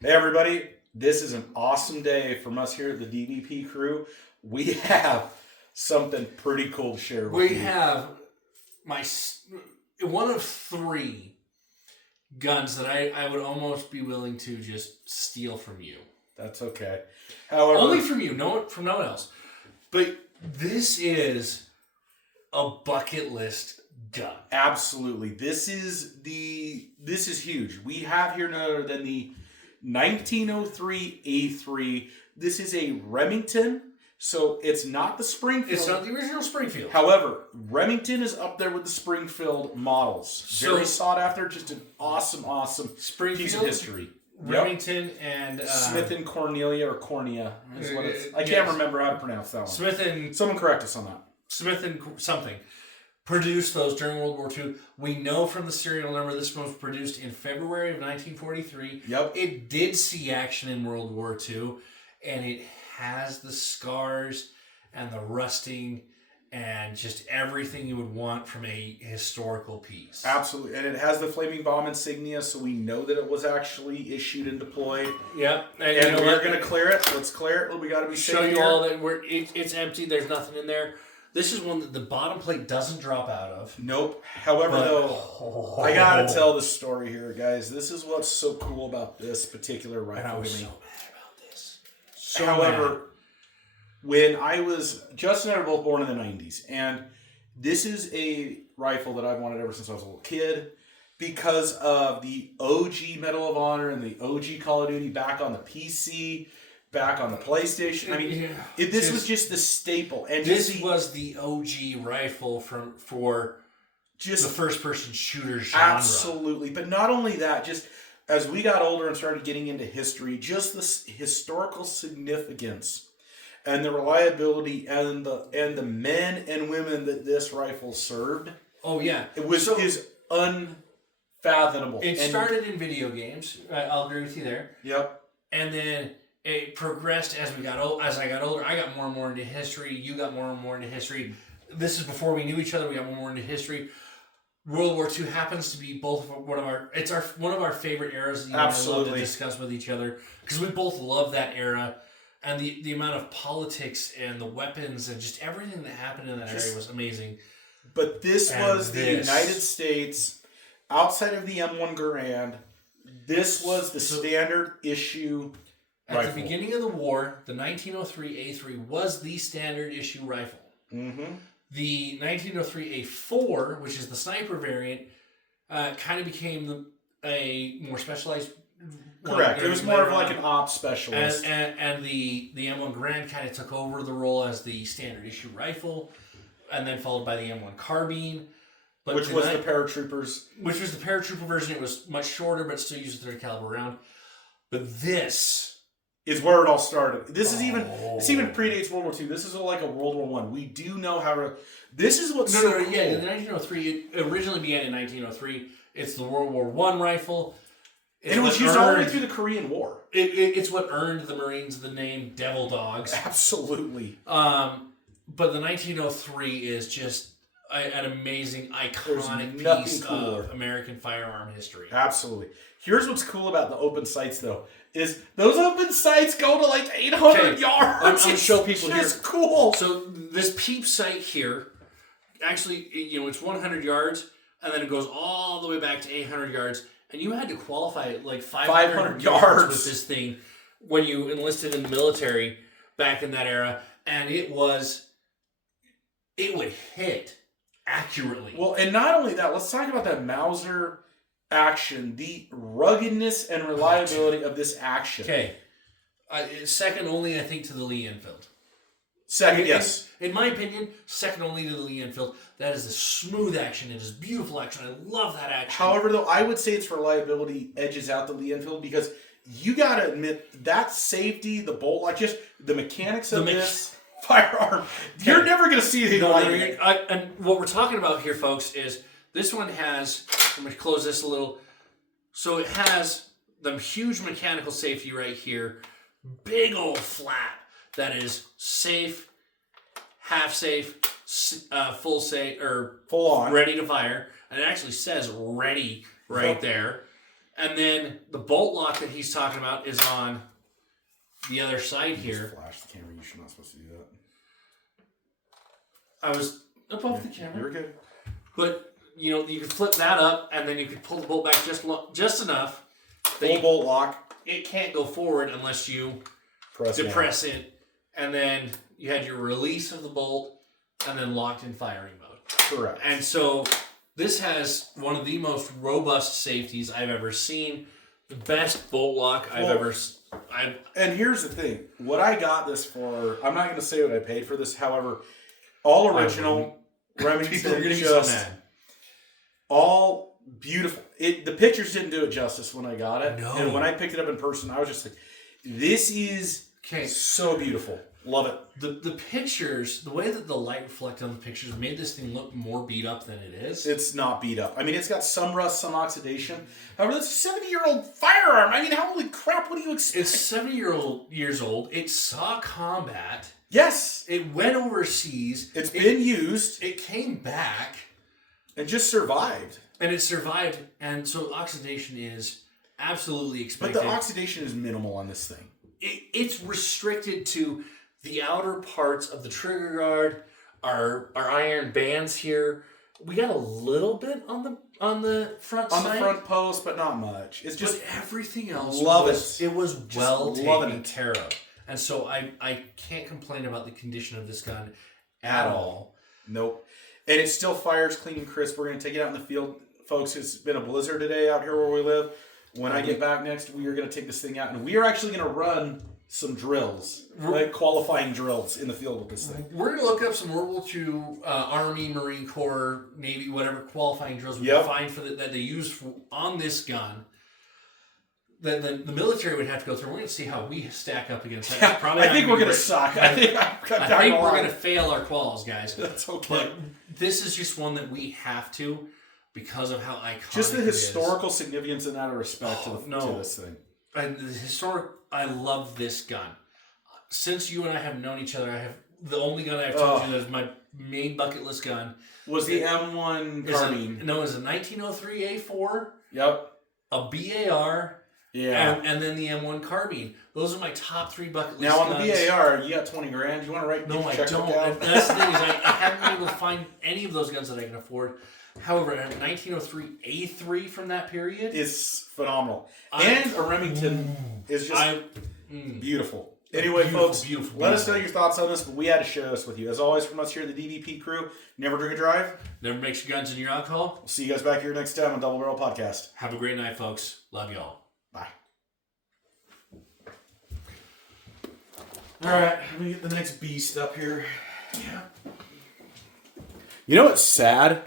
Hey everybody, this is an awesome day from us here at the DVP crew. We have something pretty cool to share with you. We have one of three guns that I would almost be willing to just steal from you. That's okay. However, only from you, from no one else. But this is a bucket list gun. Absolutely. This is huge. We have here none other than the 1903 A3. This is a Remington, so it's not the Springfield. It's not the original Springfield. However, Remington is up there with the Springfield models. Very sought after, just an awesome piece of history. Remington and Smith and Cornelia, or Cornea is what it's. I can't remember how to pronounce that one. Smith and someone correct us on that. Smith and something produced those during World War II. We know from the serial number this one was produced in February of 1943. Yep. It did see action in World War II, and it has the scars and the rusting and just everything you would want from a historical piece. Absolutely. And it has the flaming bomb insignia, so we know that it was actually issued and deployed. Yep. And we're going to clear it. Let's clear it. We got to be safe. Show you all that it's empty. There's nothing in there. This is one that the bottom plate doesn't drop out of. Nope. However, I got to tell the story here, guys. This is what's so cool about this particular rifle. And I was so mad about this. However, when I was... Justin and I were both born in the 90s. And this is a rifle that I've wanted ever since I was a little kid. Because of the OG Medal of Honor and the OG Call of Duty back on the PC... back on the PlayStation. I mean, this was just the staple. And this was the OG rifle for just the first-person shooter genre. Absolutely. But not only that, just as we got older and started getting into history, just the historical significance and the reliability and the men and women that this rifle served. Oh, yeah. It was is unfathomable. It started in video games. I'll agree with you there. Yep. And then... it progressed as I got older. I got more and more into history. You got more and more into history. This is before we knew each other. We got more and more into history. World War II happens to be one of our favorite eras that you and I love to discuss with each other because we both love that era, and the amount of politics and the weapons and just everything that happened in that area was amazing. But this was the United States outside of the M1 Garand. This was the standard issue. At the beginning of the war, the 1903 A3 was the standard issue rifle. Mm-hmm. The 1903 A4, which is the sniper variant, kind of became a more specialized. Correct. It was more of like an ops specialist. And the M1 Garand kind of took over the role as the standard issue rifle, and then followed by the M1 Carbine. Which was the paratroopers. Which was the paratrooper version. It was much shorter, but still used a 30 caliber round. But this is where it all started. This even predates World War II. This is like a World War I. We do know how to... This is what's cool. Yeah, the 1903, it originally began in 1903. It's the World War I rifle. And it was used all the way through the Korean War. It's what earned the Marines the name Devil Dogs. Absolutely. But the 1903 is just an amazing, iconic piece of American firearm history. Absolutely. Here's what's cool about the open sights, though, is those open sights go to like 800 yards. I'm going to show people here. It's cool. So this peep sight here, actually, it's 100 yards, and then it goes all the way back to 800 yards, and you had to qualify like 500 yards with this thing when you enlisted in the military back in that era, and it would hit accurately. Well, and not only that, let's talk about that Mauser action, the ruggedness and reliability of this action. Okay. Second only, I think, to the Lee Enfield. Second, yes. In my opinion, second only to the Lee Enfield. That is the smooth action. It is beautiful action. I love that action. However, though, I would say its reliability edges out the Lee Enfield because you got to admit that safety, the bolt, like just the mechanics of this firearm, you're never going to see anything like it. And what we're talking about here, folks, is this one has... I'm going to close this a little. So it has the huge mechanical safety right here. Big old flap that is safe, half safe, full safe, or full on, ready to fire. And it actually says ready right there. And then the bolt lock that he's talking about is on the other side here. Flash the camera. You're not supposed to do that. I was above the camera. You're good. But, you could flip that up, and then you could pull the bolt back just enough. Full bolt lock. It can't go forward unless you depress it. And then you had your release of the bolt, and then locked in firing mode. Correct. And so this has one of the most robust safeties I've ever seen. The best bolt lock I've ever... And here's the thing. What I got this for... I'm not going to say what I paid for this. However, all original... Remington, people are going to be so mad. All beautiful. The pictures didn't do it justice when I got it. No. And when I picked it up in person, I was just like, this is so beautiful. Love it. The pictures, the way that the light reflected on the pictures made this thing look more beat up than it is. It's not beat up. I mean, it's got some rust, some oxidation. However, that's a 70-year-old firearm. I mean, holy crap, what do you expect? It's 70 years old. It saw combat. Yes. It went overseas. It's been used. It came back. And just survived. And it survived. And so oxidation is absolutely expected. But the oxidation is minimal on this thing. It's restricted to the outer parts of the trigger guard, our iron bands here. We got a little bit on the front side. On the front post, but not much. It's just... But everything else it was well taken care of. And so I can't complain about the condition of this gun at all. Nope. And it still fires clean and crisp. We're going to take it out in the field. Folks, it's been a blizzard today out here where we live. When I get back next, we are going to take this thing out. And we are actually going to run some drills. Like qualifying drills in the field with this thing. We're going to look up some World War II Army, Marine Corps, Navy, whatever qualifying drills we can find that they use on this gun. The military would have to go through. We're going to see how we stack up against that. Yeah, I think we're going to suck. I think we're going to fail our quals, guys. That's okay. But this is just one that we have to because of how iconic just the it historical is. significance and out of respect to this thing. And I love this gun. Since you and I have known each other, the only gun I've told you that is my main bucket list gun. Was the M1 carbine. It was a 1903 A4. Yep. A BAR. Yeah. And then the M1 carbine. Those are my top 3 bucket list now on guns. the BAR, you got 20 grand. You want to write? No, I don't. And that's the thing is I haven't been able to find any of those guns that I can afford. However, a 1903 A3 from that period is phenomenal. And a Remington is just beautiful. Anyway, folks, let us know your thoughts on this, but we had to share this with you. As always, from us here at the DVP crew, never drink and drive. Never mix your guns and your alcohol. We'll see you guys back here next time on Double Barrel Podcast. Have a great night, folks. Love y'all. Bye. All right, let me get the next beast up here. Yeah. You know what's sad?